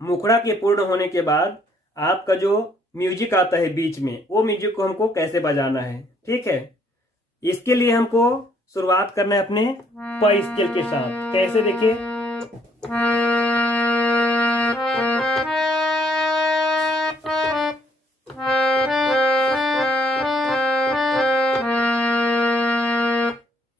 मुखड़ा के पूर्ण होने के बाद आपका जो म्यूजिक आता है बीच में, वो म्यूजिक को हमको कैसे बजाना है। ठीक है, इसके लिए हमको शुरुआत करना है अपने प स्केल के साथ। कैसे, देखिए,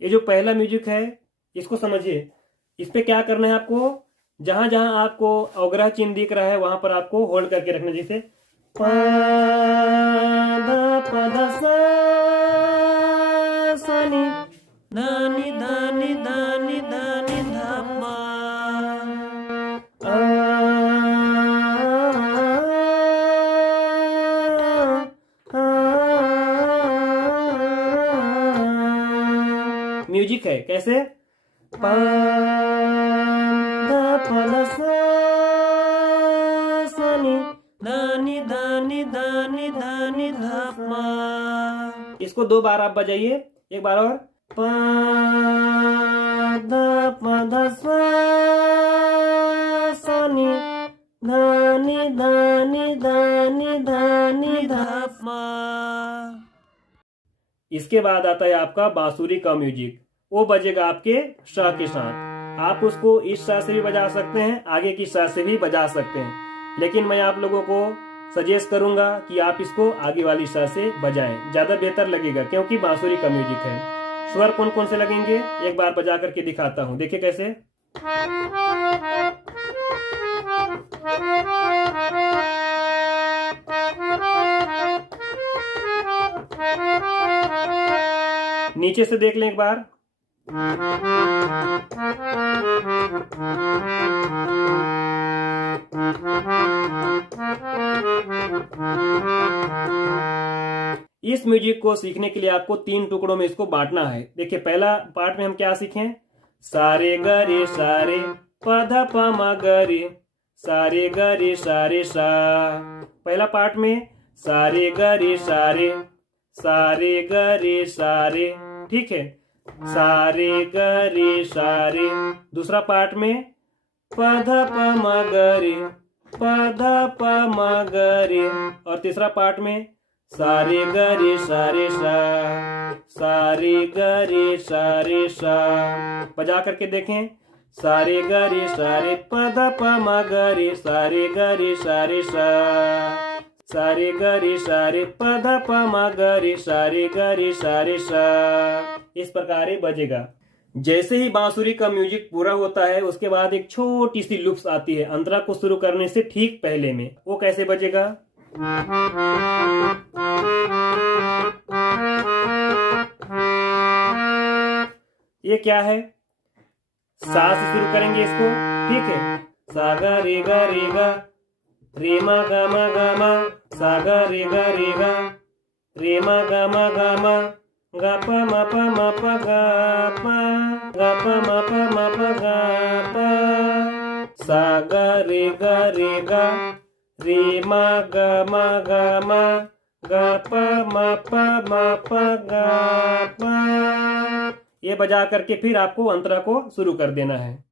ये जो पहला म्यूजिक है इसको समझिए। इस पे क्या करना है आपको, जहां जहां आपको अवग्रह चिन्ह दिख रहा है वहां पर आपको होल्ड करके रखना। जैसे प ध प ध सा नी ध नि ध प म्यूजिक है। कैसे, प ध प ध सा नी ध प। इसको 2 बार आप बजाइए, एक बार और, प ध प ध सा नी ध प। इसके बाद आता है आपका बांसुरी का म्यूजिक। वो बजेगा आपके श के साथ। आप उसको इस श से भी बजा सकते हैं, आगे की श से भी बजा सकते हैं, लेकिन मैं आप लोगों को सजेस्ट करूंगा कि आप इसको आगे वाली श से बजाएं, ज्यादा बेहतर लगेगा, क्योंकि बांसुरी का म्यूजिक है। स्वर कौन कौन से लगेंगे एक बार बजा करके दिखाता हूं, देखिए कैसे। नीचे से देख लें एक बार। इस म्यूजिक को सीखने के लिए आपको 3 टुकड़ों में इसको बांटना है। देखिए, पहला पार्ट में हम क्या सीखें, सारे ग रे सारे प ध प म ग रे, सारे ग रे सारे सा। पहला पार्ट में सारे ग रे सारे, सारे ग रे सारे, ठीक है, सारे ग रे सारे। दूसरा पार्ट में प ध प म ग रे, प ध प म ग रे। और तीसरा पार्ट में सारे ग रे सारे सा, सारे ग रे सारे सा। बजा करके देखें, सारे ग रे सारे प ध प म ग रे, सारे ग रे सारे सा, सारे ग रे सारे प ध प म ग रे, सारे ग रे सारे सा। इस प्रकार ये बजेगा। जैसे ही बांसुरी का म्यूजिक पूरा होता है उसके बाद एक छोटी सी लुप्स आती है अंतरा को शुरू करने से ठीक पहले में। वो कैसे बजेगा, ये क्या है, सा से शुरू करेंगे इसको, ठीक है। सा ग रे ग रे ग, रे म ग म ग म, सा ग रे ग रे ग, रे म ग म ग म, ग प म प म प ग प, ग प म प म प ग प। सा ग रे ग, रे म ग म ग म, ग प म प म प ग प। ये बजा करके फिर आपको अंतरा को शुरू कर देना है।